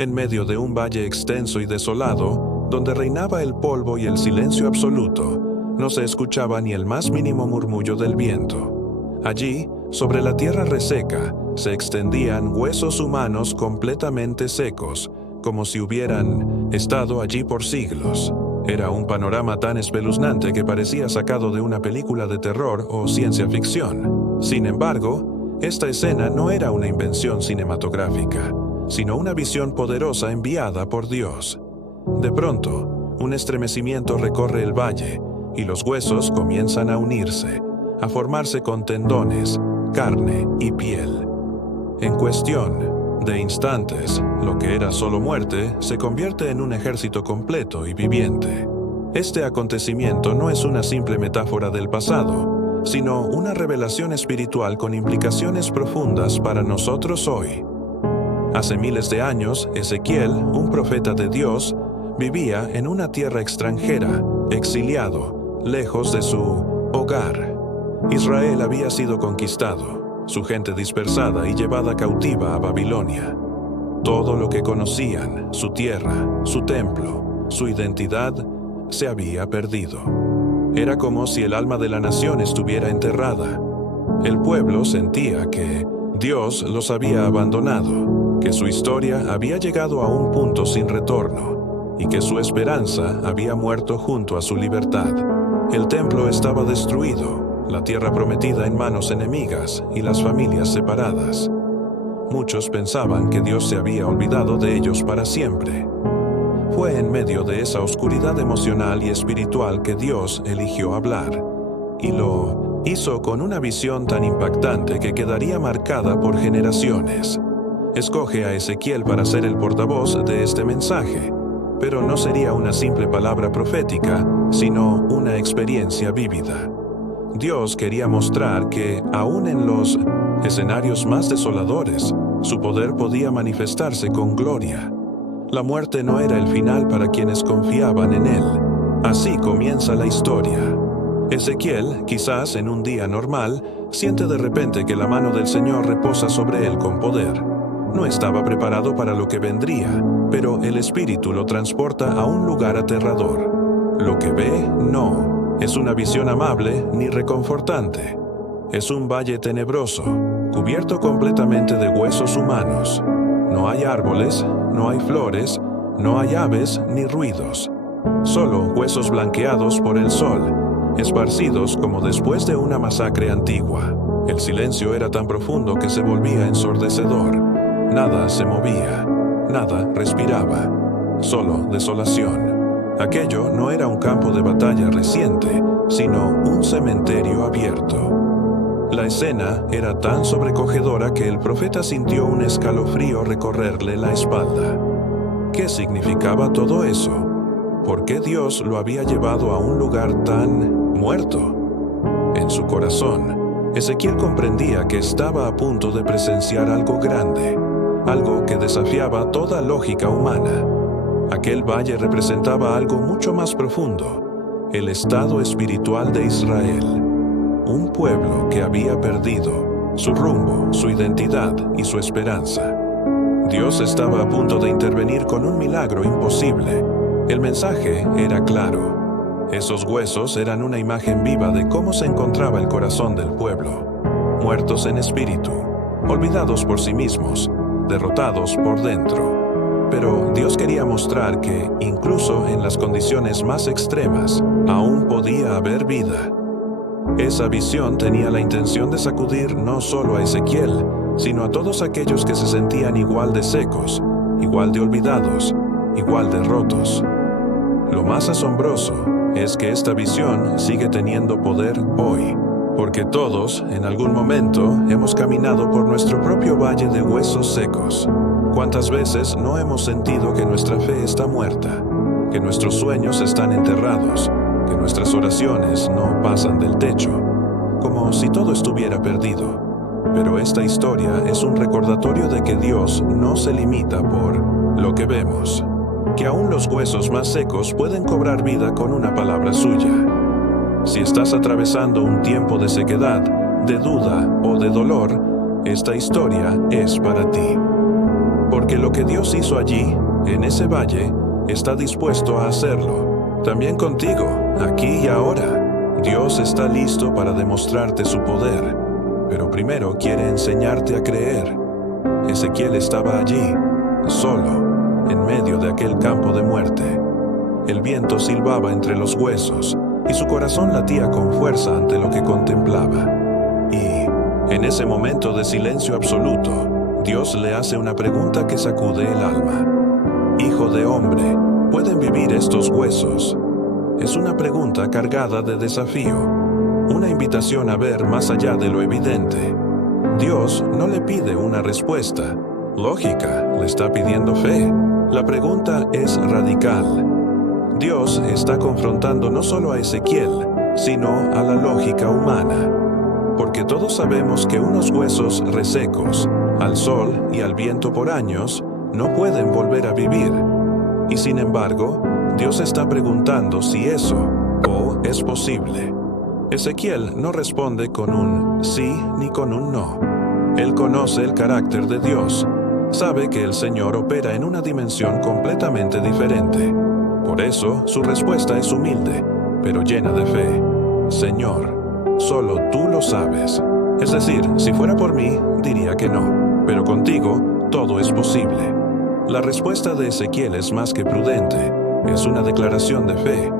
En medio de un valle extenso y desolado, donde reinaba el polvo y el silencio absoluto, no se escuchaba ni el más mínimo murmullo del viento. Allí, sobre la tierra reseca, se extendían huesos humanos completamente secos, como si hubieran estado allí por siglos. Era un panorama tan espeluznante que parecía sacado de una película de terror o ciencia ficción. Sin embargo, esta escena no era una invención cinematográfica, sino una visión poderosa enviada por Dios. De pronto, un estremecimiento recorre el valle, y los huesos comienzan a unirse, a formarse con tendones, carne y piel. En cuestión de instantes, lo que era solo muerte se convierte en un ejército completo y viviente. Este acontecimiento no es una simple metáfora del pasado, sino una revelación espiritual con implicaciones profundas para nosotros hoy. Hace miles de años, Ezequiel, un profeta de Dios, vivía en una tierra extranjera, exiliado, lejos de su hogar. Israel había sido conquistado, su gente dispersada y llevada cautiva a Babilonia. Todo lo que conocían, su tierra, su templo, su identidad, se había perdido. Era como si el alma de la nación estuviera enterrada. El pueblo sentía que Dios los había abandonado, que su historia había llegado a un punto sin retorno y que su esperanza había muerto junto a su libertad. El templo estaba destruido, la tierra prometida en manos enemigas y las familias separadas. Muchos pensaban que Dios se había olvidado de ellos para siempre. Fue en medio de esa oscuridad emocional y espiritual que Dios eligió hablar, y lo hizo con una visión tan impactante que quedaría marcada por generaciones. Escoge a Ezequiel para ser el portavoz de este mensaje, pero no sería una simple palabra profética, sino una experiencia vívida. Dios quería mostrar que, aún en los escenarios más desoladores, su poder podía manifestarse con gloria. La muerte no era el final para quienes confiaban en Él. Así comienza la historia. Ezequiel, quizás en un día normal, siente de repente que la mano del Señor reposa sobre él con poder. No estaba preparado para lo que vendría, pero el Espíritu lo transporta a un lugar aterrador. Lo que ve, no es una visión amable ni reconfortante. Es un valle tenebroso, cubierto completamente de huesos humanos. No hay árboles, no hay flores, no hay aves ni ruidos. Solo huesos blanqueados por el sol, esparcidos como después de una masacre antigua. El silencio era tan profundo que se volvía ensordecedor. Nada se movía, nada respiraba, solo desolación. Aquello no era un campo de batalla reciente, sino un cementerio abierto. La escena era tan sobrecogedora que el profeta sintió un escalofrío recorrerle la espalda. ¿Qué significaba todo eso? ¿Por qué Dios lo había llevado a un lugar tan muerto? En su corazón, Ezequiel comprendía que estaba a punto de presenciar algo grande, algo que desafiaba toda lógica humana. Aquel valle representaba algo mucho más profundo, el estado espiritual de Israel, un pueblo que había perdido su rumbo, su identidad y su esperanza. Dios estaba a punto de intervenir con un milagro imposible. El mensaje era claro. Esos huesos eran una imagen viva de cómo se encontraba el corazón del pueblo, muertos en espíritu, olvidados por sí mismos, derrotados por dentro. Pero Dios quería mostrar que, incluso en las condiciones más extremas, aún podía haber vida. Esa visión tenía la intención de sacudir no solo a Ezequiel, sino a todos aquellos que se sentían igual de secos, igual de olvidados, igual de rotos. Lo más asombroso es que esta visión sigue teniendo poder hoy, porque todos, en algún momento, hemos caminado por nuestro propio valle de huesos secos. ¿Cuántas veces no hemos sentido que nuestra fe está muerta, que nuestros sueños están enterrados, que nuestras oraciones no pasan del techo, como si todo estuviera perdido? Pero esta historia es un recordatorio de que Dios no se limita por lo que vemos, que aún los huesos más secos pueden cobrar vida con una palabra suya. Si estás atravesando un tiempo de sequedad, de duda o de dolor, esta historia es para ti. Porque lo que Dios hizo allí, en ese valle, está dispuesto a hacerlo. También contigo, aquí y ahora. Dios está listo para demostrarte su poder, pero primero quiere enseñarte a creer. Ezequiel estaba allí, solo, en medio de aquel campo de muerte. El viento silbaba entre los huesos y su corazón latía con fuerza ante lo que contemplaba. Y, en ese momento de silencio absoluto, Dios le hace una pregunta que sacude el alma. Hijo de hombre, ¿pueden vivir estos huesos? Es una pregunta cargada de desafío, una invitación a ver más allá de lo evidente. Dios no le pide una respuesta lógica, le está pidiendo fe. La pregunta es radical. Dios está confrontando no solo a Ezequiel, sino a la lógica humana. Porque todos sabemos que unos huesos resecos, al sol y al viento por años, no pueden volver a vivir. Y sin embargo, Dios está preguntando si eso es posible. Ezequiel no responde con un sí ni con un no. Él conoce el carácter de Dios. Sabe que el Señor opera en una dimensión completamente diferente. Por eso, su respuesta es humilde, pero llena de fe. Señor, solo tú lo sabes. Es decir, si fuera por mí, diría que no. Pero contigo, todo es posible. La respuesta de Ezequiel es más que prudente. Es una declaración de fe.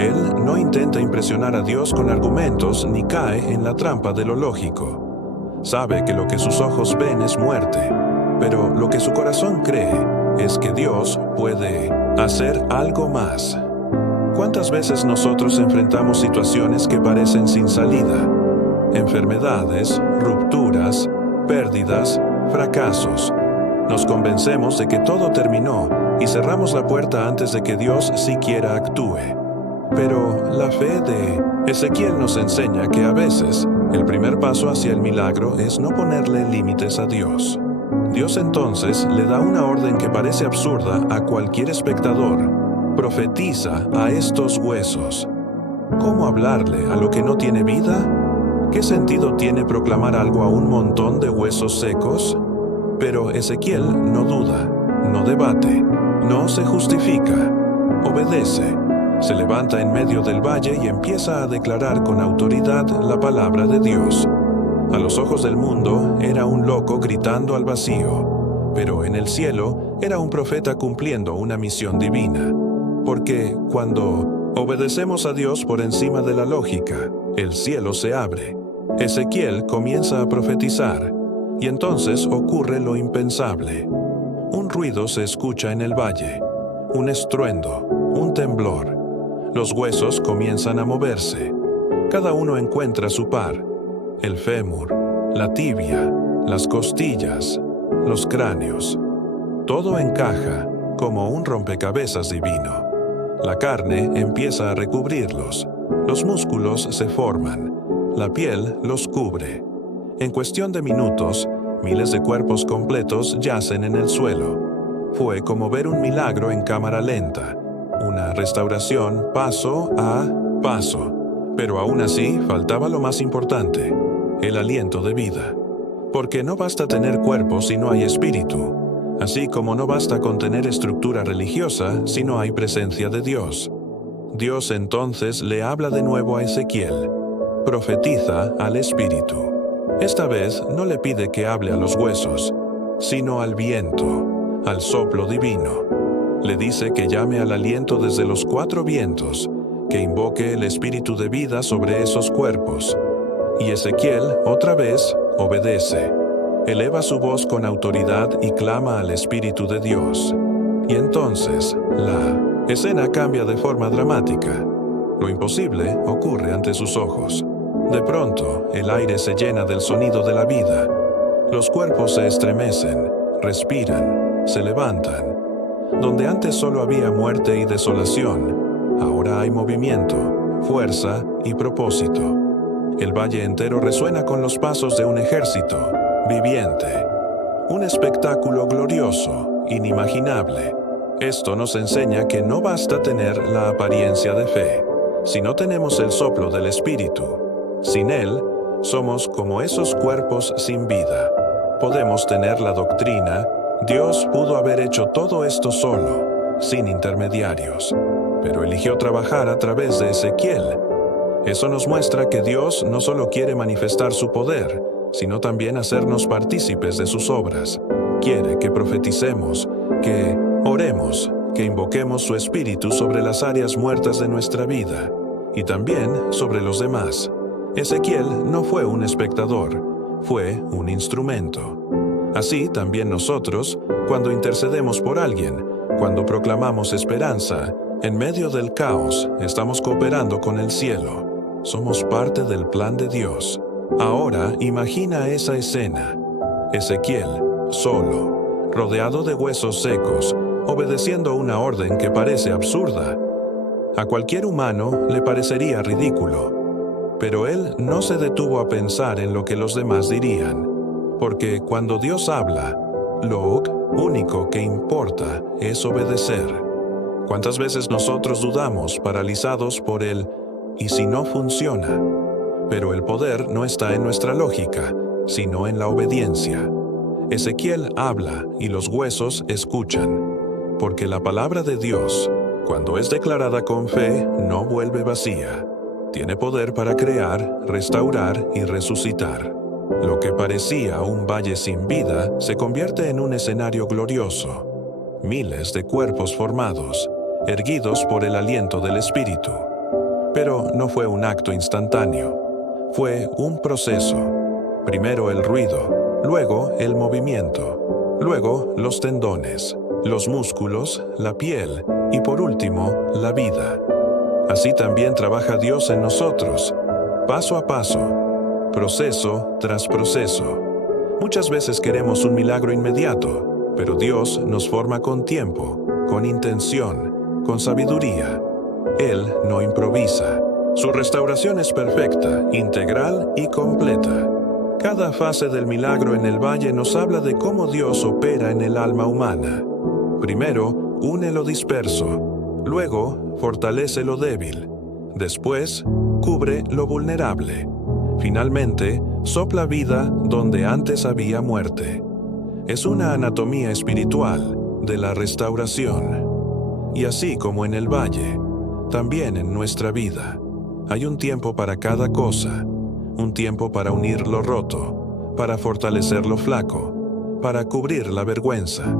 Él no intenta impresionar a Dios con argumentos ni cae en la trampa de lo lógico. Sabe que lo que sus ojos ven es muerte, pero lo que su corazón cree es que Dios puede hacer algo más. ¿Cuántas veces nosotros enfrentamos situaciones que parecen sin salida? Enfermedades, rupturas, pérdidas, fracasos. Nos convencemos de que todo terminó y cerramos la puerta antes de que Dios siquiera actúe. Pero la fe de Ezequiel nos enseña que a veces el primer paso hacia el milagro es no ponerle límites a Dios. Dios entonces le da una orden que parece absurda a cualquier espectador. Profetiza a estos huesos. ¿Cómo hablarle a lo que no tiene vida? ¿Qué sentido tiene proclamar algo a un montón de huesos secos? Pero Ezequiel no duda, no debate, no se justifica, obedece. Se levanta en medio del valle y empieza a declarar con autoridad la palabra de Dios. A los ojos del mundo era un loco gritando al vacío, pero en el cielo era un profeta cumpliendo una misión divina. Porque cuando obedecemos a Dios por encima de la lógica, el cielo se abre. Ezequiel comienza a profetizar, y entonces ocurre lo impensable. Un ruido se escucha en el valle, un estruendo, un temblor. Los huesos comienzan a moverse. Cada uno encuentra su par. El fémur, la tibia, las costillas, los cráneos. Todo encaja como un rompecabezas divino. La carne empieza a recubrirlos. Los músculos se forman. La piel los cubre. En cuestión de minutos, miles de cuerpos completos yacen en el suelo. Fue como ver un milagro en cámara lenta. Una restauración paso a paso. Pero aún así faltaba lo más importante, el aliento de vida. Porque no basta tener cuerpo si no hay espíritu, así como no basta con tener estructura religiosa si no hay presencia de Dios. Dios entonces le habla de nuevo a Ezequiel. Profetiza al espíritu. Esta vez no le pide que hable a los huesos, sino al viento, al soplo divino. Le dice que llame al aliento desde los 4 vientos, que invoque el espíritu de vida sobre esos cuerpos. Y Ezequiel, otra vez, obedece. Eleva su voz con autoridad y clama al Espíritu de Dios. Y entonces, la escena cambia de forma dramática. Lo imposible ocurre ante sus ojos. De pronto, el aire se llena del sonido de la vida. Los cuerpos se estremecen, respiran, se levantan. Donde antes solo había muerte y desolación, ahora hay movimiento, fuerza y propósito. El valle entero resuena con los pasos de un ejército viviente. Un espectáculo glorioso, inimaginable. Esto nos enseña que no basta tener la apariencia de fe, si no tenemos el soplo del Espíritu. Sin él, somos como esos cuerpos sin vida. Podemos tener la doctrina, Dios pudo haber hecho todo esto solo, sin intermediarios, pero eligió trabajar a través de Ezequiel. Eso nos muestra que Dios no solo quiere manifestar su poder, sino también hacernos partícipes de sus obras. Quiere que profeticemos, que oremos, que invoquemos su espíritu sobre las áreas muertas de nuestra vida, y también sobre los demás. Ezequiel no fue un espectador, fue un instrumento. Así también nosotros, cuando intercedemos por alguien, cuando proclamamos esperanza, en medio del caos, estamos cooperando con el cielo. Somos parte del plan de Dios. Ahora imagina esa escena. Ezequiel, solo, rodeado de huesos secos, obedeciendo una orden que parece absurda. A cualquier humano le parecería ridículo, pero él no se detuvo a pensar en lo que los demás dirían, porque cuando Dios habla, lo único que importa es obedecer. ¿Cuántas veces nosotros dudamos, paralizados por el «y si no funciona?» Pero el poder no está en nuestra lógica, sino en la obediencia. Ezequiel habla y los huesos escuchan, porque la palabra de Dios, cuando es declarada con fe, no vuelve vacía. Tiene poder para crear, restaurar y resucitar. Lo que parecía un valle sin vida se convierte en un escenario glorioso. Miles de cuerpos formados, erguidos por el aliento del Espíritu. Pero no fue un acto instantáneo. Fue un proceso. Primero el ruido, luego el movimiento, luego los tendones, los músculos, la piel y por último la vida. Así también trabaja Dios en nosotros, paso a paso, proceso tras proceso. Muchas veces queremos un milagro inmediato, pero Dios nos forma con tiempo, con intención, con sabiduría. Él no improvisa. Su restauración es perfecta, integral y completa. Cada fase del milagro en el valle nos habla de cómo Dios opera en el alma humana. Primero, une lo disperso. Luego, fortalece lo débil. Después, cubre lo vulnerable. Finalmente, sopla vida donde antes había muerte. Es una anatomía espiritual de la restauración. Y así como en el valle, también en nuestra vida, hay un tiempo para cada cosa, un tiempo para unir lo roto, para fortalecer lo flaco, para cubrir la vergüenza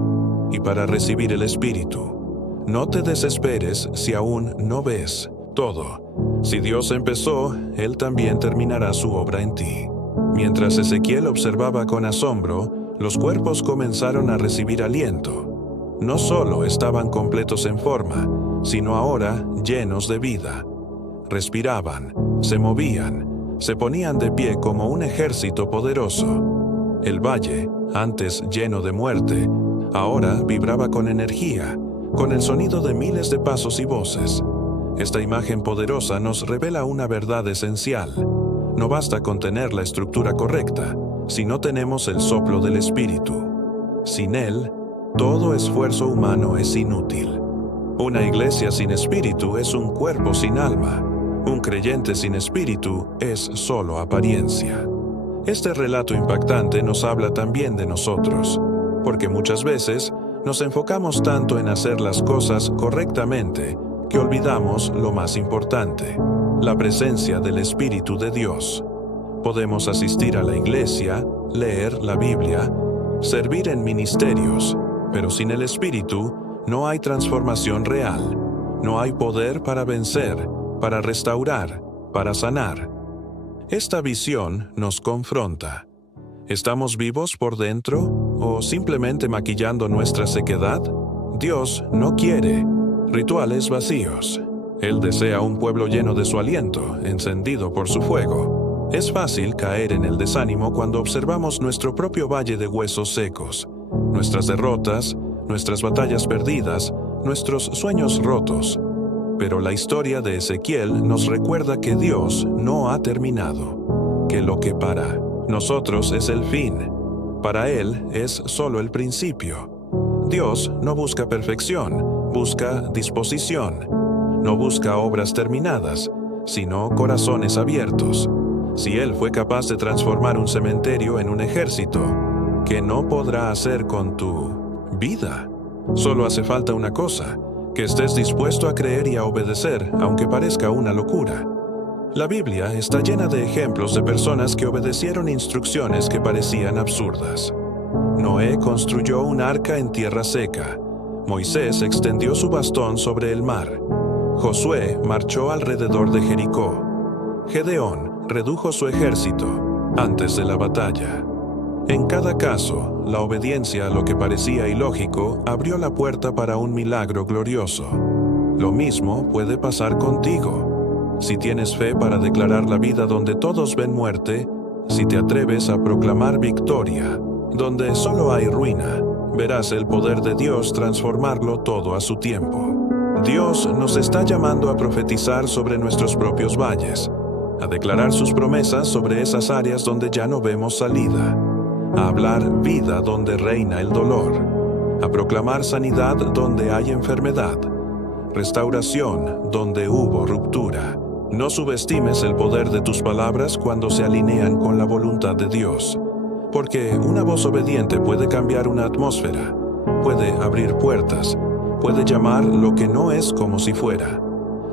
y para recibir el Espíritu. No te desesperes si aún no ves todo. Si Dios empezó, Él también terminará su obra en ti. Mientras Ezequiel observaba con asombro, los cuerpos comenzaron a recibir aliento. No solo estaban completos en forma, sino ahora llenos de vida. Respiraban, se movían, se ponían de pie como un ejército poderoso. El valle, antes lleno de muerte, ahora vibraba con energía, con el sonido de miles de pasos y voces. Esta imagen poderosa nos revela una verdad esencial. No basta con tener la estructura correcta, si no tenemos el soplo del Espíritu. Sin él, todo esfuerzo humano es inútil. Una iglesia sin espíritu es un cuerpo sin alma. Un creyente sin espíritu es solo apariencia. Este relato impactante nos habla también de nosotros, porque muchas veces nos enfocamos tanto en hacer las cosas correctamente que olvidamos lo más importante, la presencia del Espíritu de Dios. Podemos asistir a la iglesia, leer la Biblia, servir en ministerios, pero sin el Espíritu no hay transformación real, no hay poder para vencer, para restaurar, para sanar. Esta visión nos confronta. ¿Estamos vivos por dentro o simplemente maquillando nuestra sequedad? Dios no quiere rituales vacíos. Él desea un pueblo lleno de su aliento, encendido por su fuego. Es fácil caer en el desánimo cuando observamos nuestro propio valle de huesos secos, nuestras derrotas, nuestras batallas perdidas, nuestros sueños rotos. Pero la historia de Ezequiel nos recuerda que Dios no ha terminado, que lo que para nosotros es el fin, para Él es solo el principio. Dios no busca perfección, busca disposición. No busca obras terminadas, sino corazones abiertos. Si Él fue capaz de transformar un cementerio en un ejército, ¿qué no podrá hacer con tu vida. Solo hace falta una cosa, que estés dispuesto a creer y a obedecer, aunque parezca una locura. La Biblia está llena de ejemplos de personas que obedecieron instrucciones que parecían absurdas. Noé construyó un arca en tierra seca. Moisés extendió su bastón sobre el mar. Josué marchó alrededor de Jericó. Gedeón redujo su ejército antes de la batalla. En cada caso, la obediencia a lo que parecía ilógico abrió la puerta para un milagro glorioso. Lo mismo puede pasar contigo. Si tienes fe para declarar la vida donde todos ven muerte, si te atreves a proclamar victoria, donde solo hay ruina, verás el poder de Dios transformarlo todo a su tiempo. Dios nos está llamando a profetizar sobre nuestros propios valles, a declarar sus promesas sobre esas áreas donde ya no vemos salida, a hablar vida donde reina el dolor, a proclamar sanidad donde hay enfermedad, restauración donde hubo ruptura. No subestimes el poder de tus palabras cuando se alinean con la voluntad de Dios, porque una voz obediente puede cambiar una atmósfera, puede abrir puertas, puede llamar lo que no es como si fuera.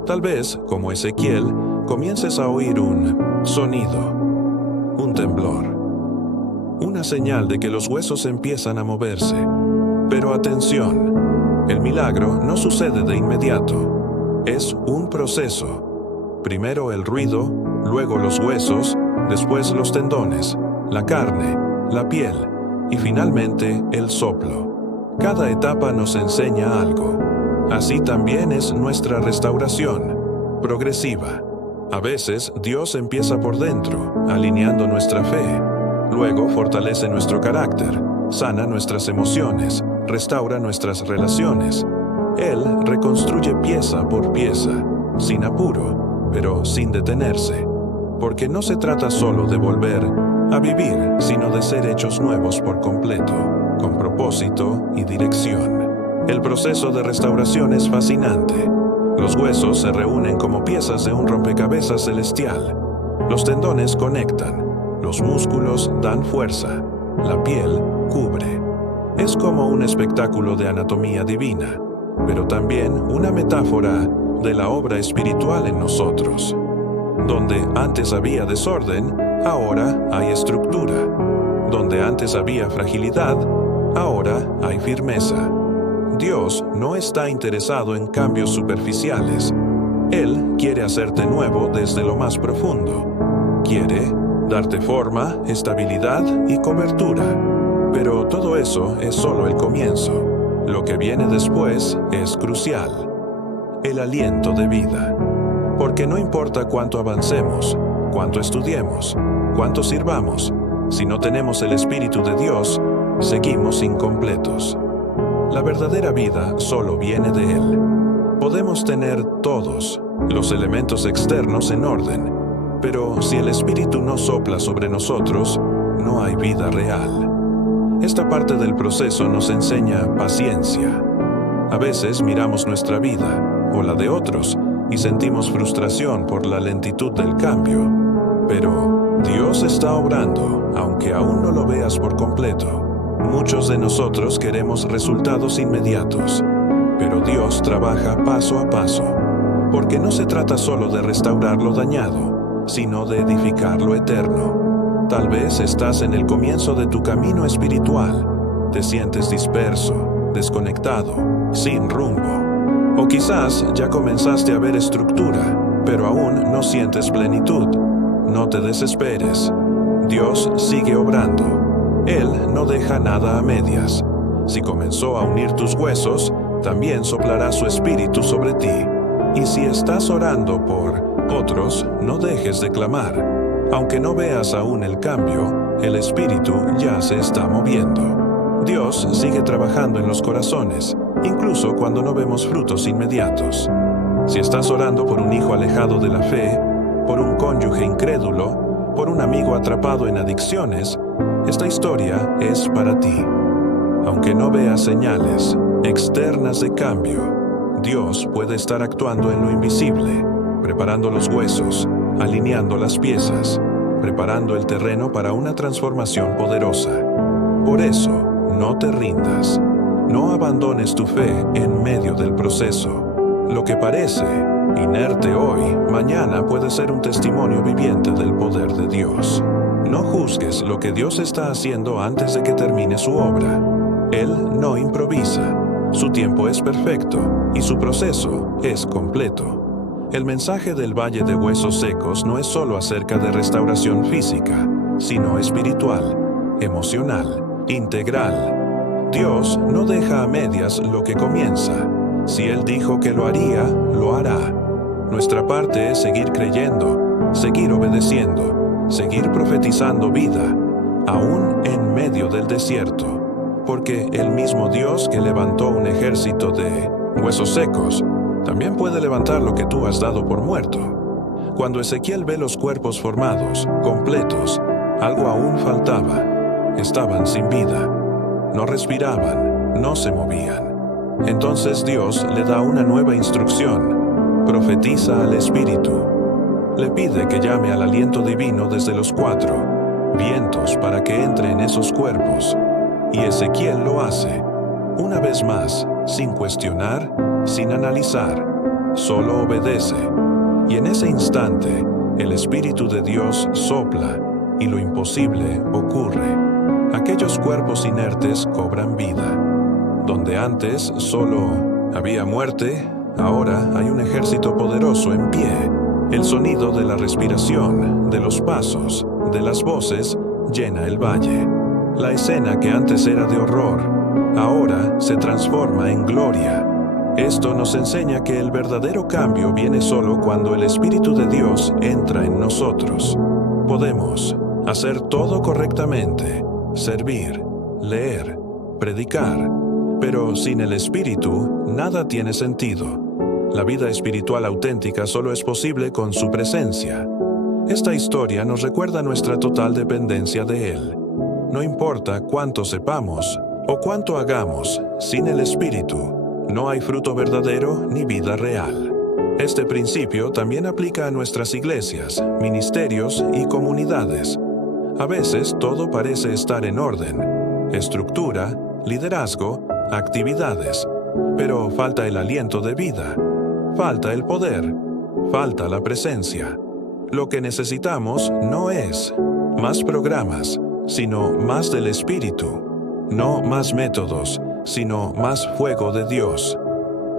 Tal vez, como Ezequiel, comiences a oír un sonido, un temblor, una señal de que los huesos empiezan a moverse. Pero atención, el milagro no sucede de inmediato. Es un proceso. Primero el ruido, luego los huesos, después los tendones, la carne, la piel y finalmente el soplo. Cada etapa nos enseña algo. Así también es nuestra restauración, progresiva. A veces Dios empieza por dentro, alineando nuestra fe. Luego fortalece nuestro carácter, sana nuestras emociones, restaura nuestras relaciones. Él reconstruye pieza por pieza, sin apuro, pero sin detenerse. Porque no se trata solo de volver a vivir, sino de ser hechos nuevos por completo, con propósito y dirección. El proceso de restauración es fascinante. Los huesos se reúnen como piezas de un rompecabezas celestial. Los tendones conectan, los músculos dan fuerza, la piel cubre. Es como un espectáculo de anatomía divina, pero también una metáfora de la obra espiritual en nosotros. Donde antes había desorden, ahora hay estructura. Donde antes había fragilidad, ahora hay firmeza. Dios no está interesado en cambios superficiales. Él quiere hacerte nuevo desde lo más profundo. Quiere darte forma, estabilidad y cobertura. Pero todo eso es solo el comienzo. Lo que viene después es crucial. El aliento de vida. Porque no importa cuánto avancemos, cuánto estudiemos, cuánto sirvamos, si no tenemos el Espíritu de Dios, seguimos incompletos. La verdadera vida solo viene de Él. Podemos tener todos los elementos externos en orden, pero si el Espíritu no sopla sobre nosotros, no hay vida real. Esta parte del proceso nos enseña paciencia. A veces miramos nuestra vida, o la de otros, y sentimos frustración por la lentitud del cambio. Pero Dios está obrando, aunque aún no lo veas por completo. Muchos de nosotros queremos resultados inmediatos, pero Dios trabaja paso a paso, porque no se trata solo de restaurar lo dañado, sino de edificar lo eterno. Tal vez estás en el comienzo de tu camino espiritual, te sientes disperso, desconectado, sin rumbo. O quizás ya comenzaste a ver estructura, pero aún no sientes plenitud. No te desesperes. Dios sigue obrando. Él no deja nada a medias. Si comenzó a unir tus huesos, también soplará su espíritu sobre ti. Y si estás orando por otros, no dejes de clamar. Aunque no veas aún el cambio, el espíritu ya se está moviendo. Dios sigue trabajando en los corazones, incluso cuando no vemos frutos inmediatos. Si estás orando por un hijo alejado de la fe, por un cónyuge incrédulo, por un amigo atrapado en adicciones, esta historia es para ti. Aunque no veas señales externas de cambio, Dios puede estar actuando en lo invisible, preparando los huesos, alineando las piezas, preparando el terreno para una transformación poderosa. Por eso, no te rindas. No abandones tu fe en medio del proceso. Lo que parece inerte hoy, mañana puede ser un testimonio viviente del poder de Dios. No juzgues lo que Dios está haciendo antes de que termine su obra. Él no improvisa. Su tiempo es perfecto y su proceso es completo. El mensaje del Valle de Huesos Secos no es solo acerca de restauración física, sino espiritual, emocional, integral. Dios no deja a medias lo que comienza. Si Él dijo que lo haría, lo hará. Nuestra parte es seguir creyendo, seguir obedeciendo, seguir profetizando vida, aún en medio del desierto. Porque el mismo Dios que levantó un ejército de huesos secos, también puede levantar lo que tú has dado por muerto. Cuando Ezequiel ve los cuerpos formados, completos, algo aún faltaba. Estaban sin vida. No respiraban, no se movían. Entonces Dios le da una nueva instrucción. Profetiza al Espíritu. Le pide que llame al aliento divino desde los 4 vientos para que entre en esos cuerpos. Y Ezequiel lo hace, una vez más, sin cuestionar, sin analizar, solo obedece. Y en ese instante, el Espíritu de Dios sopla y lo imposible ocurre. Aquellos cuerpos inertes cobran vida. Donde antes solo había muerte, ahora hay un ejército poderoso en pie. El sonido de la respiración, de los pasos, de las voces, llena el valle. La escena que antes era de horror, ahora se transforma en gloria. Esto nos enseña que el verdadero cambio viene solo cuando el Espíritu de Dios entra en nosotros. Podemos hacer todo correctamente, servir, leer, predicar, pero sin el Espíritu nada tiene sentido. La vida espiritual auténtica solo es posible con su presencia. Esta historia nos recuerda nuestra total dependencia de Él. No importa cuánto sepamos o cuánto hagamos, sin el Espíritu, no hay fruto verdadero ni vida real. Este principio también aplica a nuestras iglesias, ministerios y comunidades. A veces todo parece estar en orden: estructura, liderazgo, actividades, pero falta el aliento de vida, falta el poder, falta la presencia. Lo que necesitamos no es más programas, sino más del Espíritu. No más métodos, sino más fuego de Dios.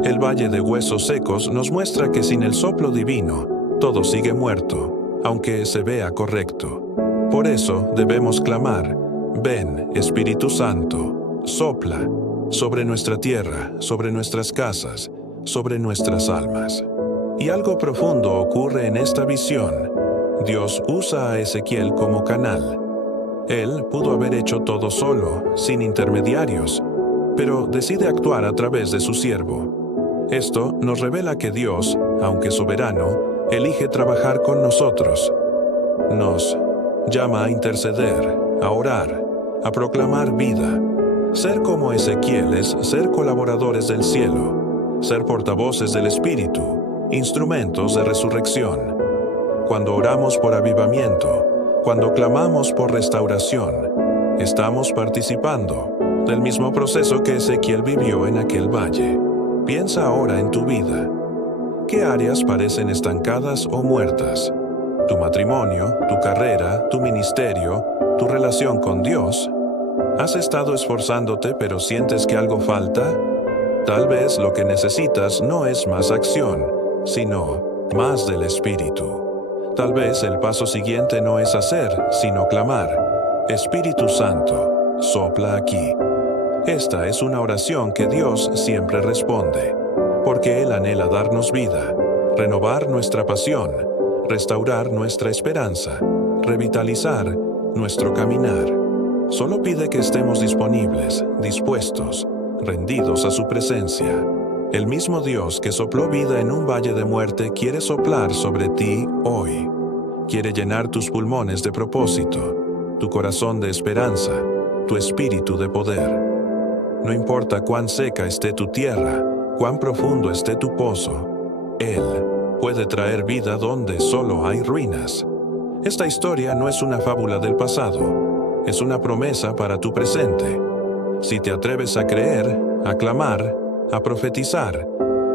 El Valle de Huesos Secos nos muestra que sin el soplo divino, todo sigue muerto, aunque se vea correcto. Por eso debemos clamar: ven, Espíritu Santo, sopla sobre nuestra tierra, sobre nuestras casas, sobre nuestras almas. Y algo profundo ocurre en esta visión. Dios usa a Ezequiel como canal. Él pudo haber hecho todo solo, sin intermediarios, pero decide actuar a través de su siervo. Esto nos revela que Dios, aunque soberano, elige trabajar con nosotros. Nos llama a interceder, a orar, a proclamar vida. Ser como Ezequiel es ser colaboradores del cielo, ser portavoces del Espíritu, instrumentos de resurrección. Cuando oramos por avivamiento, cuando clamamos por restauración, estamos participando del mismo proceso que Ezequiel vivió en aquel valle. Piensa ahora en tu vida. ¿Qué áreas parecen estancadas o muertas? ¿Tu matrimonio, tu carrera, tu ministerio, tu relación con Dios? ¿Has estado esforzándote pero sientes que algo falta? Tal vez lo que necesitas no es más acción, sino más del Espíritu. Tal vez el paso siguiente no es hacer, sino clamar: Espíritu Santo, sopla aquí. Esta es una oración que Dios siempre responde, porque Él anhela darnos vida, renovar nuestra pasión, restaurar nuestra esperanza, revitalizar nuestro caminar. Solo pide que estemos disponibles, dispuestos, rendidos a su presencia. El mismo Dios que sopló vida en un valle de muerte quiere soplar sobre ti hoy. Quiere llenar tus pulmones de propósito, tu corazón de esperanza, tu espíritu de poder. No importa cuán seca esté tu tierra, cuán profundo esté tu pozo, Él puede traer vida donde solo hay ruinas. Esta historia no es una fábula del pasado, es una promesa para tu presente. Si te atreves a creer, a clamar, a profetizar.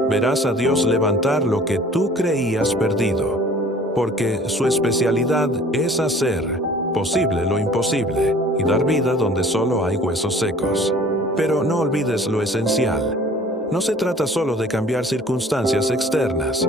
Verás a Dios levantar lo que tú creías perdido, porque su especialidad es hacer posible lo imposible y dar vida donde solo hay huesos secos. Pero no olvides lo esencial. No se trata solo de cambiar circunstancias externas.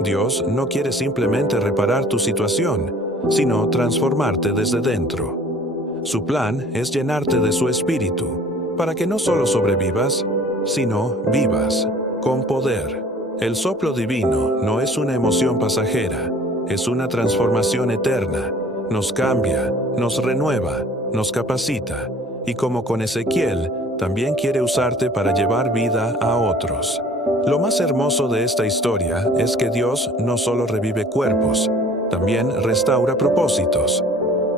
Dios no quiere simplemente reparar tu situación, sino transformarte desde dentro. Su plan es llenarte de su espíritu, para que no solo sobrevivas, sino vivas, con poder. El soplo divino no es una emoción pasajera, es una transformación eterna. Nos cambia, nos renueva, nos capacita, y como con Ezequiel, también quiere usarte para llevar vida a otros. Lo más hermoso de esta historia es que Dios no solo revive cuerpos, también restaura propósitos.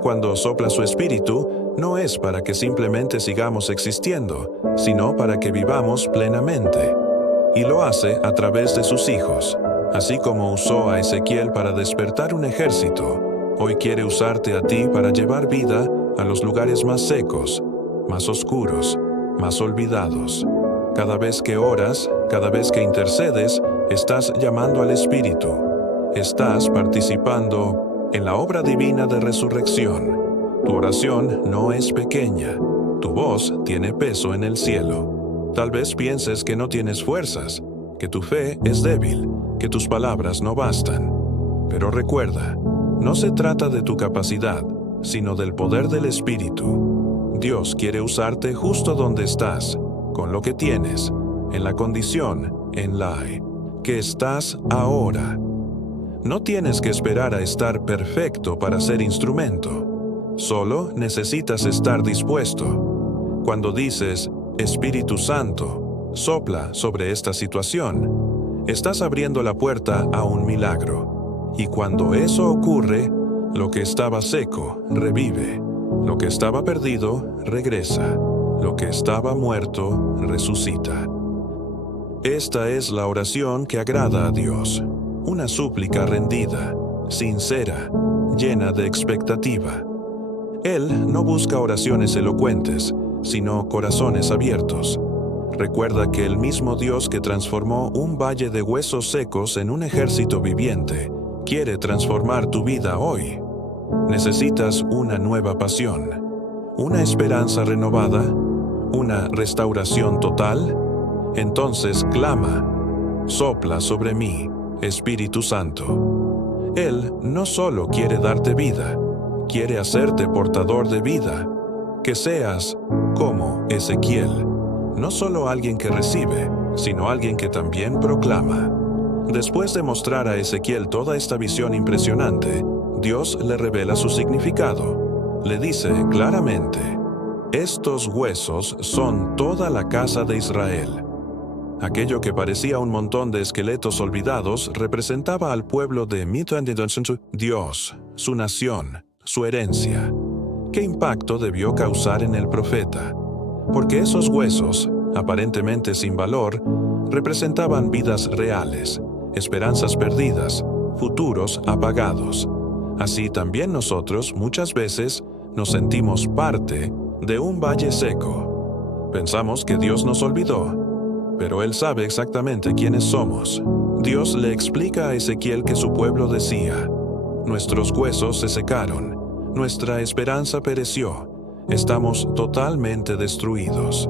Cuando sopla su espíritu, no es para que simplemente sigamos existiendo, sino para que vivamos plenamente. Y lo hace a través de sus hijos. Así como usó a Ezequiel para despertar un ejército, hoy quiere usarte a ti para llevar vida a los lugares más secos, más oscuros, más olvidados. Cada vez que oras, cada vez que intercedes, estás llamando al Espíritu. Estás participando en la obra divina de resurrección. Tu oración no es pequeña. Tu voz tiene peso en el cielo. Tal vez pienses que no tienes fuerzas, que tu fe es débil, que tus palabras no bastan. Pero recuerda, no se trata de tu capacidad, sino del poder del Espíritu. Dios quiere usarte justo donde estás, con lo que tienes, en la condición, en la que estás ahora. No tienes que esperar a estar perfecto para ser instrumento. Solo necesitas estar dispuesto. Cuando dices, Espíritu Santo, sopla sobre esta situación, estás abriendo la puerta a un milagro. Y cuando eso ocurre, lo que estaba seco revive, lo que estaba perdido regresa, lo que estaba muerto resucita. Esta es la oración que agrada a Dios, una súplica rendida, sincera, llena de expectativa. Él no busca oraciones elocuentes, sino corazones abiertos. Recuerda que el mismo Dios que transformó un valle de huesos secos en un ejército viviente, quiere transformar tu vida hoy. Necesitas una nueva pasión, una esperanza renovada, una restauración total. Entonces clama, sopla sobre mí, Espíritu Santo. Él no solo quiere darte vida, quiere hacerte portador de vida, que seas como Ezequiel, no solo alguien que recibe, sino alguien que también proclama. Después de mostrar a Ezequiel toda esta visión impresionante, Dios le revela su significado. Le dice claramente, estos huesos son toda la casa de Israel. Aquello que parecía un montón de esqueletos olvidados representaba al pueblo de Dios, su nación, su herencia. ¿Qué impacto debió causar en el profeta? Porque esos huesos, aparentemente sin valor, representaban vidas reales, esperanzas perdidas, futuros apagados. Así también nosotros muchas veces nos sentimos parte de un valle seco. Pensamos que Dios nos olvidó, pero Él sabe exactamente quiénes somos. Dios le explica a Ezequiel que su pueblo decía, nuestros huesos se secaron, nuestra esperanza pereció, estamos totalmente destruidos.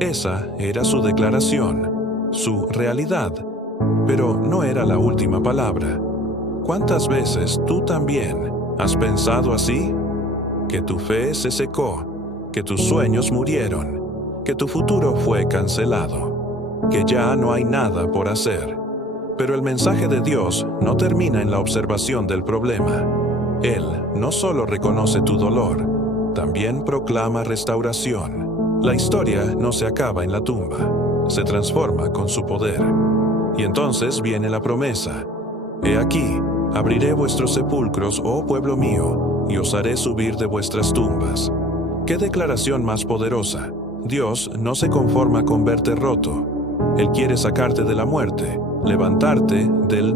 Esa era su declaración, su realidad, pero no era la última palabra. ¿Cuántas veces tú también has pensado así? Que tu fe se secó, que tus sueños murieron, que tu futuro fue cancelado, que ya no hay nada por hacer. Pero el mensaje de Dios no termina en la observación del problema. Él no solo reconoce tu dolor, también proclama restauración. La historia no se acaba en la tumba, se transforma con su poder. Y entonces viene la promesa. He aquí, abriré vuestros sepulcros, oh pueblo mío, y os haré subir de vuestras tumbas. ¡Qué declaración más poderosa! Dios no se conforma con verte roto. Él quiere sacarte de la muerte, levantarte del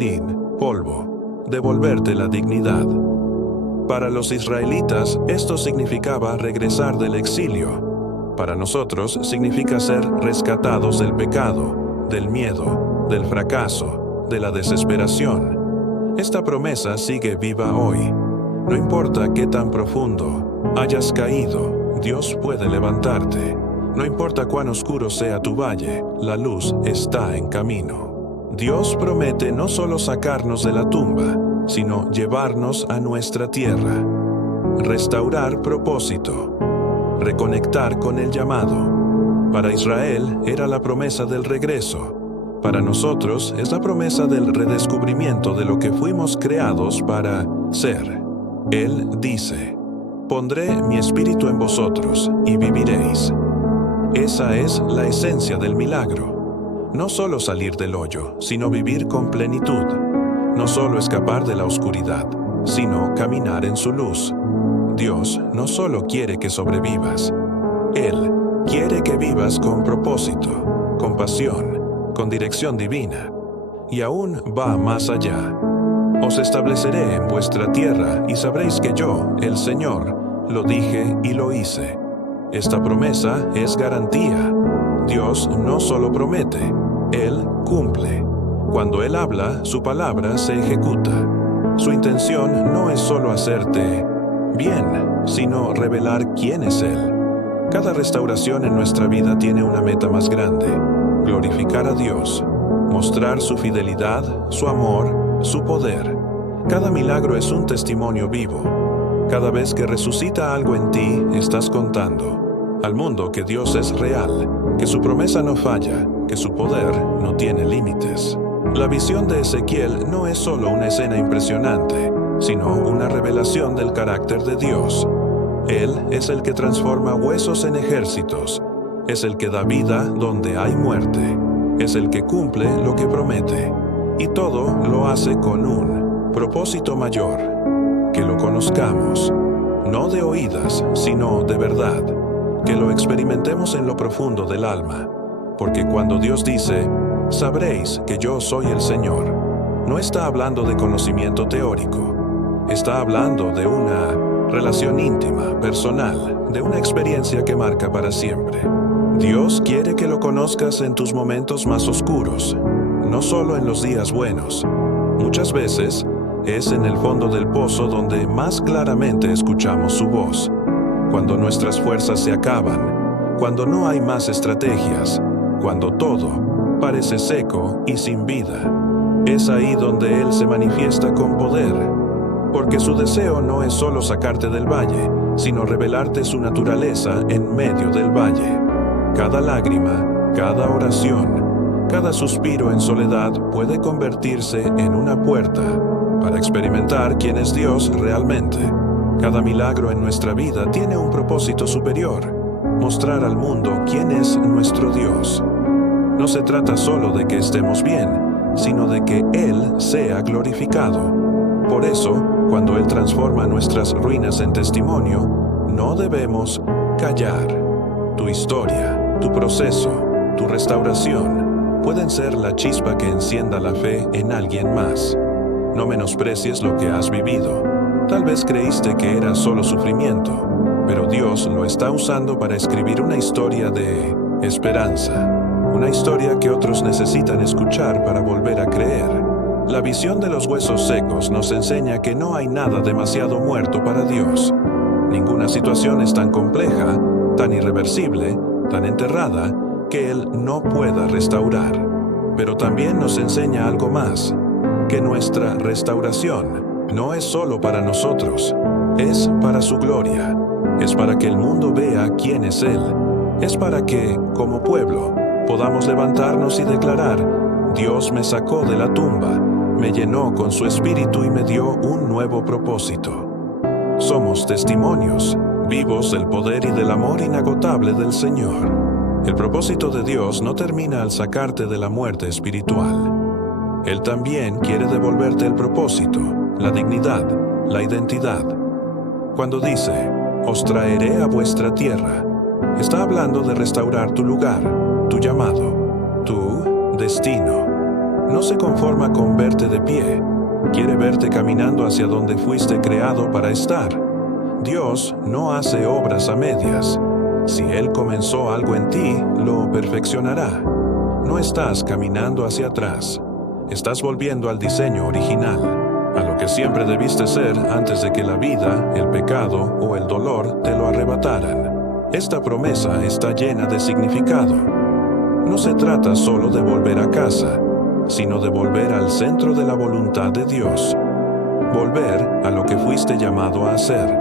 polvo, devolverte la dignidad. Para los israelitas, esto significaba regresar del exilio. Para nosotros significa ser rescatados del pecado, del miedo, del fracaso, de la desesperación. Esta promesa sigue viva hoy. No importa qué tan profundo hayas caído, Dios puede levantarte. No importa cuán oscuro sea tu valle, la luz está en camino. Dios promete no solo sacarnos de la tumba, sino llevarnos a nuestra tierra. Restaurar propósito. Reconectar con el llamado. Para Israel era la promesa del regreso. Para nosotros es la promesa del redescubrimiento de lo que fuimos creados para ser. Él dice: pondré mi espíritu en vosotros y viviréis. Esa es la esencia del milagro. No solo salir del hoyo, sino vivir con plenitud. No solo escapar de la oscuridad, sino caminar en su luz. Dios no solo quiere que sobrevivas. Él quiere que vivas con propósito, con pasión, con dirección divina. Y aún va más allá. Os estableceré en vuestra tierra y sabréis que yo, el Señor, lo dije y lo hice. Esta promesa es garantía. Dios no solo promete, Él cumple. Cuando Él habla, su palabra se ejecuta. Su intención no es solo hacerte bien, sino revelar quién es Él. Cada restauración en nuestra vida tiene una meta más grande: glorificar a Dios, mostrar su fidelidad, su amor, su poder. Cada milagro es un testimonio vivo. Cada vez que resucita algo en ti, estás contando al mundo que Dios es real, que su promesa no falla, que su poder no tiene límites. La visión de Ezequiel no es solo una escena impresionante, sino una revelación del carácter de Dios. Él es el que transforma huesos en ejércitos, es el que da vida donde hay muerte, es el que cumple lo que promete, y todo lo hace con un propósito mayor: que lo conozcamos, no de oídas, sino de verdad, que lo experimentemos en lo profundo del alma, porque cuando Dios dice: sabréis que yo soy el Señor, no está hablando de conocimiento teórico. Está hablando de una relación íntima, personal, de una experiencia que marca para siempre. Dios quiere que lo conozcas en tus momentos más oscuros, no solo en los días buenos. Muchas veces es en el fondo del pozo donde más claramente escuchamos su voz. Cuando nuestras fuerzas se acaban, cuando no hay más estrategias, cuando todo parece seco y sin vida. Es ahí donde Él se manifiesta con poder. Porque su deseo no es solo sacarte del valle, sino revelarte su naturaleza en medio del valle. Cada lágrima, cada oración, cada suspiro en soledad puede convertirse en una puerta para experimentar quién es Dios realmente. Cada milagro en nuestra vida tiene un propósito superior: mostrar al mundo quién es nuestro Dios. No se trata solo de que estemos bien, sino de que Él sea glorificado. Por eso, cuando Él transforma nuestras ruinas en testimonio, no debemos callar. Tu historia, tu proceso, tu restauración pueden ser la chispa que encienda la fe en alguien más. No menosprecies lo que has vivido. Tal vez creíste que era solo sufrimiento, pero Dios lo está usando para escribir una historia de esperanza. Una historia que otros necesitan escuchar para volver a creer. La visión de los huesos secos nos enseña que no hay nada demasiado muerto para Dios. Ninguna situación es tan compleja, tan irreversible, tan enterrada, que Él no pueda restaurar. Pero también nos enseña algo más: que nuestra restauración no es solo para nosotros, es para su gloria, es para que el mundo vea quién es Él, es para que, como pueblo, podamos levantarnos y declarar: Dios me sacó de la tumba, me llenó con su espíritu y me dio un nuevo propósito. Somos testimonios vivos del poder y del amor inagotable del Señor. El propósito de Dios no termina al sacarte de la muerte espiritual. Él también quiere devolverte el propósito, la dignidad, la identidad. Cuando dice: os traeré a vuestra tierra, está hablando de restaurar tu lugar, tu llamado, tu destino. No se conforma con verte de pie, quiere verte caminando hacia donde fuiste creado para estar. Dios no hace obras a medias. Si Él comenzó algo en ti, lo perfeccionará. No estás caminando hacia atrás. Estás volviendo al diseño original, a lo que siempre debiste ser antes de que la vida, el pecado o el dolor te lo arrebataran. Esta promesa está llena de significado. No se trata solo de volver a casa, sino de volver al centro de la voluntad de Dios. Volver a lo que fuiste llamado a hacer.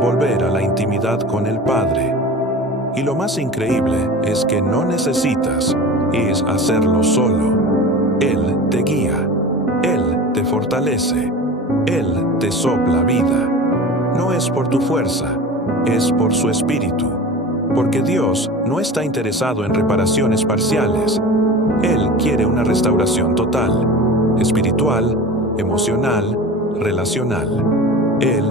Volver a la intimidad con el Padre. Y lo más increíble es que no necesitas hacerlo solo. Él te guía. Él te fortalece. Él te sopla vida. No es por tu fuerza, es por su espíritu. Porque Dios no está interesado en reparaciones parciales. Él quiere una restauración total, espiritual, emocional, relacional. Él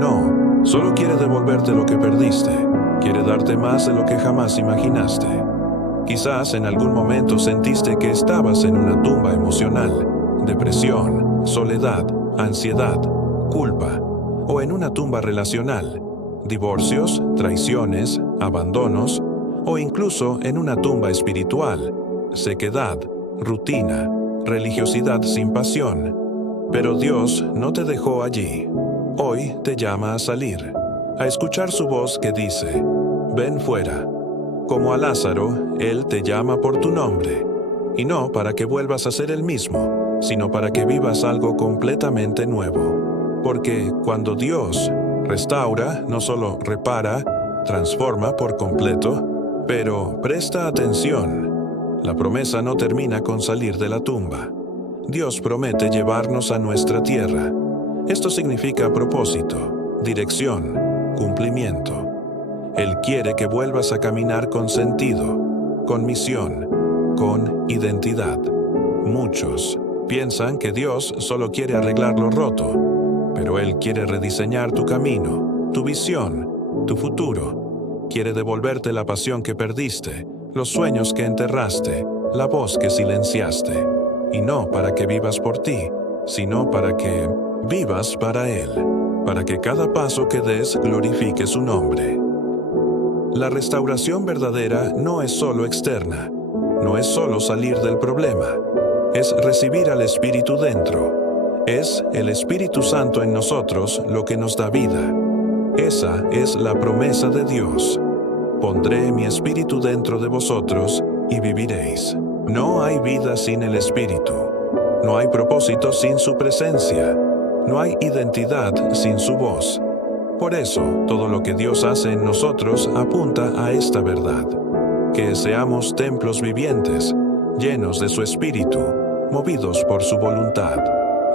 no solo quiere devolverte lo que perdiste, quiere darte más de lo que jamás imaginaste. Quizás en algún momento sentiste que estabas en una tumba emocional, depresión, soledad, ansiedad, culpa, o en una tumba relacional, divorcios, traiciones, abandonos, o incluso en una tumba espiritual, sequedad, rutina, religiosidad sin pasión. Pero Dios no te dejó allí. Hoy te llama a salir, a escuchar su voz que dice, ven fuera. Como a Lázaro, Él te llama por tu nombre, y no para que vuelvas a ser el mismo, sino para que vivas algo completamente nuevo. Porque cuando Dios restaura, no solo repara, transforma por completo, pero presta atención. La promesa no termina con salir de la tumba. Dios promete llevarnos a nuestra tierra. Esto significa propósito, dirección, cumplimiento. Él quiere que vuelvas a caminar con sentido, con misión, con identidad. Muchos piensan que Dios solo quiere arreglar lo roto, pero Él quiere rediseñar tu camino, tu visión, tu futuro. Quiere devolverte la pasión que perdiste, los sueños que enterraste, la voz que silenciaste. Y no para que vivas por ti, sino para que vivas para Él, para que cada paso que des glorifique su nombre. La restauración verdadera no es solo externa, no es solo salir del problema, es recibir al Espíritu dentro. Es el Espíritu Santo en nosotros lo que nos da vida. Esa es la promesa de Dios. Pondré mi Espíritu dentro de vosotros y viviréis. No hay vida sin el Espíritu. No hay propósito sin su presencia. No hay identidad sin su voz. Por eso, todo lo que Dios hace en nosotros apunta a esta verdad. Que seamos templos vivientes, llenos de su Espíritu, movidos por su voluntad,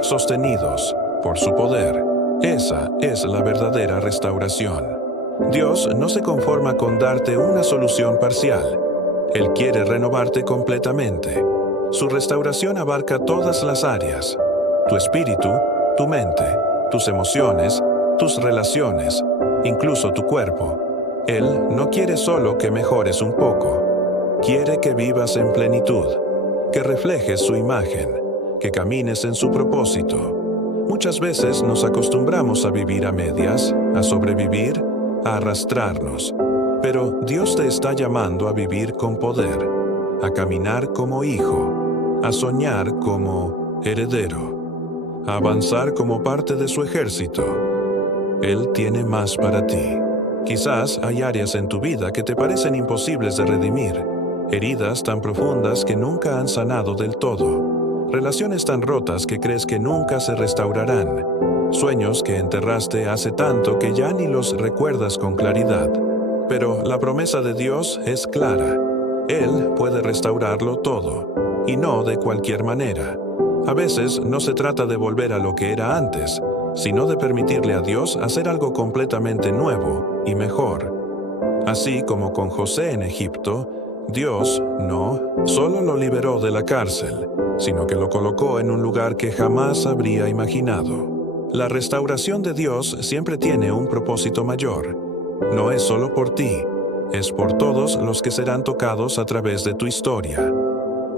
sostenidos por su poder. Esa es la verdadera restauración. Dios no se conforma con darte una solución parcial. Él quiere renovarte completamente. Su restauración abarca todas las áreas: tu espíritu, tu mente, tus emociones, tus relaciones, incluso tu cuerpo. Él no quiere solo que mejores un poco. Quiere que vivas en plenitud, que reflejes su imagen, que camines en su propósito. Muchas veces nos acostumbramos a vivir a medias, a sobrevivir, a arrastrarnos. Pero Dios te está llamando a vivir con poder, a caminar como hijo, a soñar como heredero, a avanzar como parte de su ejército. Él tiene más para ti. Quizás hay áreas en tu vida que te parecen imposibles de redimir, heridas tan profundas que nunca han sanado del todo, relaciones tan rotas que crees que nunca se restaurarán, sueños que enterraste hace tanto que ya ni los recuerdas con claridad. Pero la promesa de Dios es clara. Él puede restaurarlo todo, y no de cualquier manera. A veces no se trata de volver a lo que era antes, sino de permitirle a Dios hacer algo completamente nuevo y mejor. Así como con José en Egipto, Dios no solo lo liberó de la cárcel, sino que lo colocó en un lugar que jamás habría imaginado. La restauración de Dios siempre tiene un propósito mayor. No es solo por ti, es por todos los que serán tocados a través de tu historia.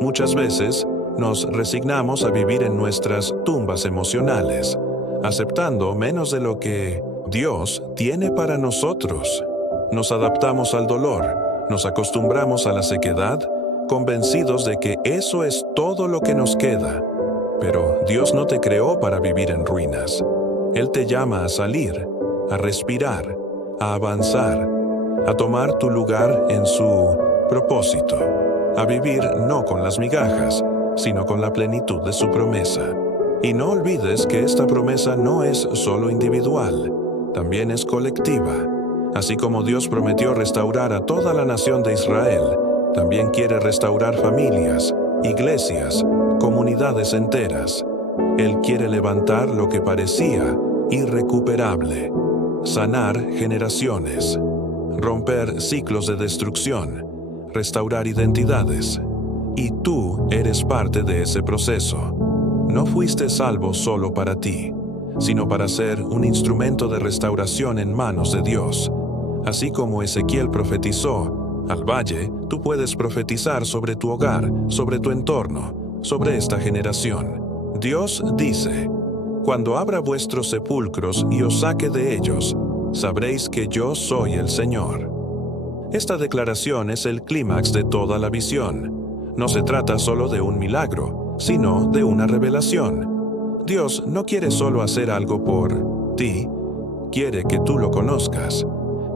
Muchas veces nos resignamos a vivir en nuestras tumbas emocionales, aceptando menos de lo que Dios tiene para nosotros. Nos adaptamos al dolor, nos acostumbramos a la sequedad, convencidos de que eso es todo lo que nos queda. Pero Dios no te creó para vivir en ruinas. Él te llama a salir, a respirar, a avanzar, a tomar tu lugar en su propósito, a vivir no con las migajas, sino con la plenitud de su promesa. Y no olvides que esta promesa no es solo individual, también es colectiva. Así como Dios prometió restaurar a toda la nación de Israel, también quiere restaurar familias, iglesias, comunidades enteras. Él quiere levantar lo que parecía irrecuperable, sanar generaciones, romper ciclos de destrucción, restaurar identidades. Y tú eres parte de ese proceso. No fuiste salvo solo para ti, sino para ser un instrumento de restauración en manos de Dios. Así como Ezequiel profetizó al valle, tú puedes profetizar sobre tu hogar, sobre tu entorno, sobre esta generación. Dios dice: cuando abra vuestros sepulcros y os saque de ellos, sabréis que yo soy el Señor. Esta declaración es el clímax de toda la visión. No se trata solo de un milagro, sino de una revelación. Dios no quiere solo hacer algo por ti, quiere que tú lo conozcas,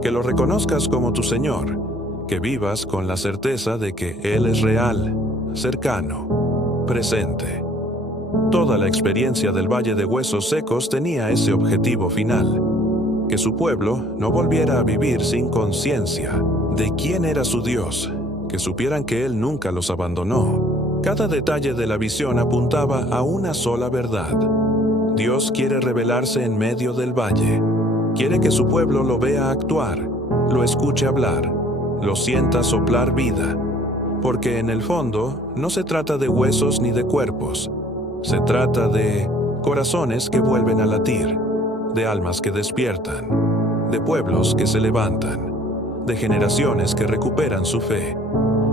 que lo reconozcas como tu Señor, que vivas con la certeza de que Él es real, cercano, presente. Toda la experiencia del Valle de Huesos Secos tenía ese objetivo final: que su pueblo no volviera a vivir sin conciencia de quién era su Dios, que supieran que Él nunca los abandonó. Cada detalle de la visión apuntaba a una sola verdad: Dios quiere revelarse en medio del valle. Quiere que su pueblo lo vea actuar, lo escuche hablar, lo sienta soplar vida. Porque en el fondo no se trata de huesos ni de cuerpos. Se trata de corazones que vuelven a latir, de almas que despiertan, de pueblos que se levantan, de generaciones que recuperan su fe.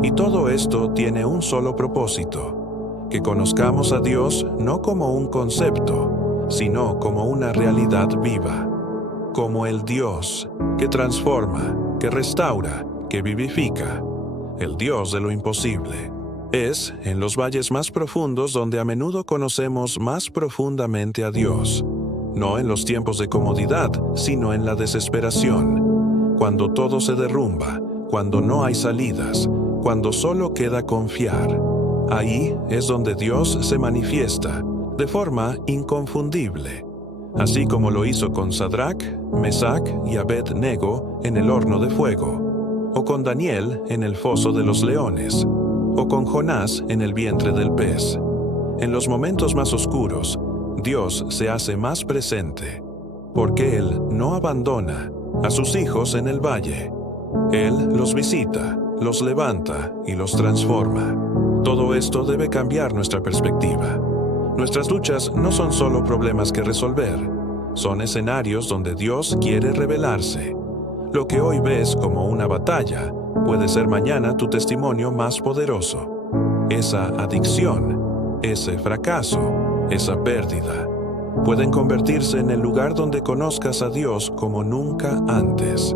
Y todo esto tiene un solo propósito: que conozcamos a Dios no como un concepto, sino como una realidad viva, como el Dios que transforma, que restaura, que vivifica, el Dios de lo imposible. Es en los valles más profundos donde a menudo conocemos más profundamente a Dios, no en los tiempos de comodidad, sino en la desesperación, cuando todo se derrumba, cuando no hay salidas, cuando solo queda confiar. Ahí es donde Dios se manifiesta de forma inconfundible, así como lo hizo con Sadrach, Mesach y Abed-Nego en el horno de fuego, o con Daniel en el foso de los leones, o con Jonás en el vientre del pez. En los momentos más oscuros, Dios se hace más presente, porque Él no abandona a sus hijos en el valle. Él los visita, los levanta y los transforma. Todo esto debe cambiar nuestra perspectiva. Nuestras luchas no son solo problemas que resolver, son escenarios donde Dios quiere revelarse. Lo que hoy ves como una batalla puede ser mañana tu testimonio más poderoso. Esa adicción, ese fracaso, esa pérdida, pueden convertirse en el lugar donde conozcas a Dios como nunca antes.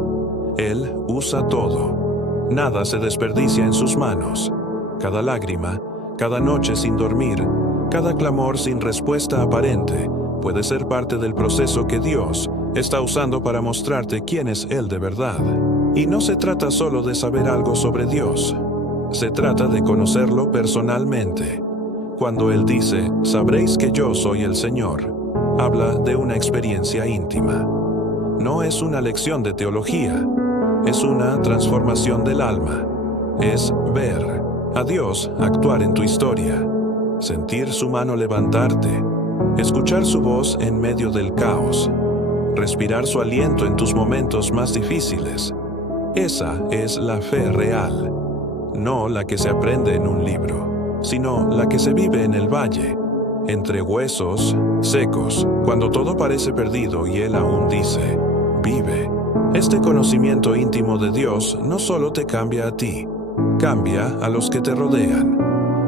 Él usa todo. Nada se desperdicia en sus manos. Cada lágrima, cada noche sin dormir, cada clamor sin respuesta aparente puede ser parte del proceso que Dios está usando para mostrarte quién es Él de verdad. Y no se trata solo de saber algo sobre Dios. Se trata de conocerlo personalmente. Cuando Él dice, sabréis que yo soy el Señor, habla de una experiencia íntima. No es una lección de teología, es una transformación del alma. Es ver a Dios actuar en tu historia, sentir su mano levantarte, escuchar su voz en medio del caos, respirar su aliento en tus momentos más difíciles. Esa es la fe real, no la que se aprende en un libro, sino la que se vive en el valle, entre huesos secos, cuando todo parece perdido y Él aún dice, vive. Este conocimiento íntimo de Dios no solo te cambia a ti, cambia a los que te rodean.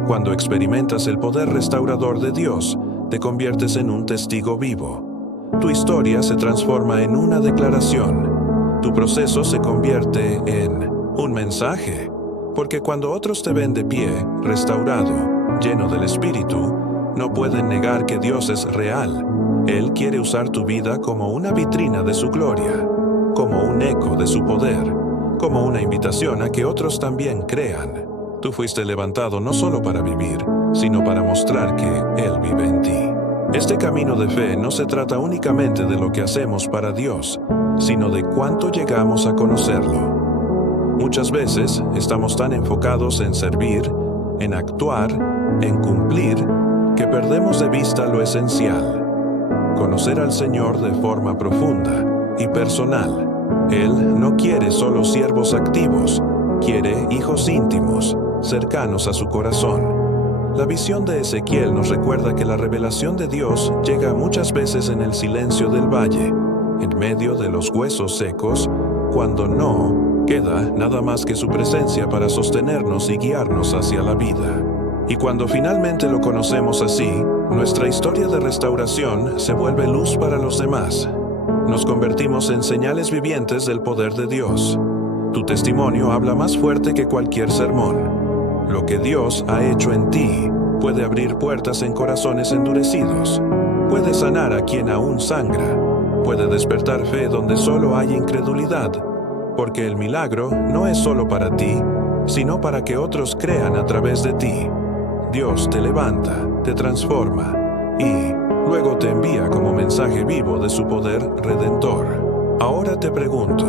Cuando experimentas el poder restaurador de Dios, te conviertes en un testigo vivo. Tu historia se transforma en una declaración. Tu proceso se convierte en un mensaje, porque cuando otros te ven de pie, restaurado, lleno del Espíritu, no pueden negar que Dios es real. Él quiere usar tu vida como una vitrina de su gloria, como un eco de su poder, como una invitación a que otros también crean. Tú fuiste levantado no solo para vivir, sino para mostrar que Él vive en ti. Este camino de fe no se trata únicamente de lo que hacemos para Dios, sino de cuánto llegamos a conocerlo. Muchas veces estamos tan enfocados en servir, en actuar, en cumplir, que perdemos de vista lo esencial: conocer al Señor de forma profunda y personal. Él no quiere solo siervos activos, quiere hijos íntimos, cercanos a su corazón. La visión de Ezequiel nos recuerda que la revelación de Dios llega muchas veces en el silencio del valle, en medio de los huesos secos, cuando no queda nada más que su presencia para sostenernos y guiarnos hacia la vida. Y cuando finalmente lo conocemos así, nuestra historia de restauración se vuelve luz para los demás. Nos convertimos en señales vivientes del poder de Dios. Tu testimonio habla más fuerte que cualquier sermón. Lo que Dios ha hecho en ti puede abrir puertas en corazones endurecidos, puede sanar a quien aún sangra, puede despertar fe donde solo hay incredulidad, porque el milagro no es solo para ti, sino para que otros crean a través de ti. Dios te levanta, te transforma y luego te envía como mensaje vivo de su poder redentor. Ahora te pregunto,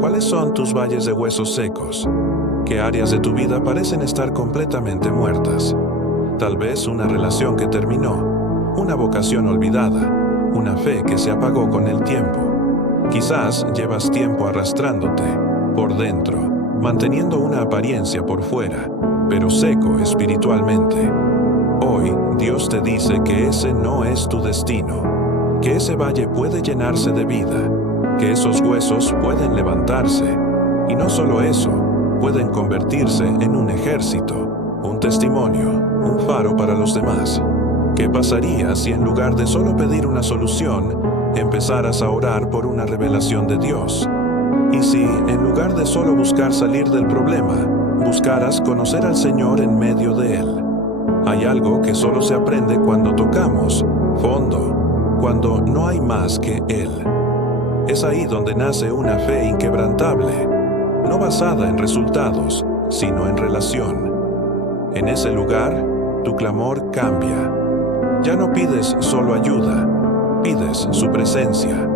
¿cuáles son tus valles de huesos secos? ¿Qué áreas de tu vida parecen estar completamente muertas? Tal vez una relación que terminó, una vocación olvidada, una fe que se apagó con el tiempo. Quizás llevas tiempo arrastrándote por dentro, manteniendo una apariencia por fuera, pero seco espiritualmente. Hoy Dios te dice que ese no es tu destino, que ese valle puede llenarse de vida, que esos huesos pueden levantarse, y no solo eso, pueden convertirse en un ejército, un testimonio, un faro para los demás. ¿Qué pasaría si en lugar de solo pedir una solución, empezaras a orar por una revelación de Dios? Y si, en lugar de solo buscar salir del problema, buscaras conocer al Señor en medio de él? Hay algo que solo se aprende cuando tocamos fondo, cuando no hay más que Él. Es ahí donde nace una fe inquebrantable, no basada en resultados, sino en relación. En ese lugar, tu clamor cambia. Ya no pides solo ayuda, pides su presencia.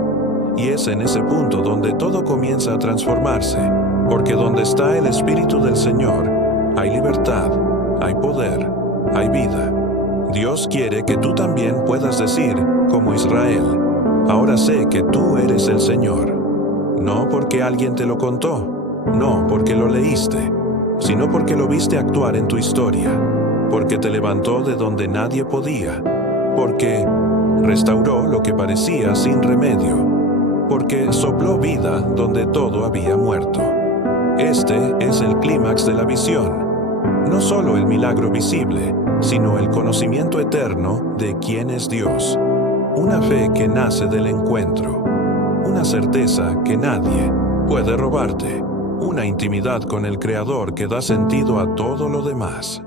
Y es en ese punto donde todo comienza a transformarse, porque donde está el Espíritu del Señor, hay libertad, hay poder, hay vida. Dios quiere que tú también puedas decir, como Israel, ahora sé que tú eres el Señor. No porque alguien te lo contó, no porque lo leíste, sino porque lo viste actuar en tu historia, porque te levantó de donde nadie podía, porque restauró lo que parecía sin remedio, porque sopló vida donde todo había muerto. Este es el clímax de la visión. No solo el milagro visible, sino el conocimiento eterno de quién es Dios. Una fe que nace del encuentro. Una certeza que nadie puede robarte. Una intimidad con el Creador que da sentido a todo lo demás.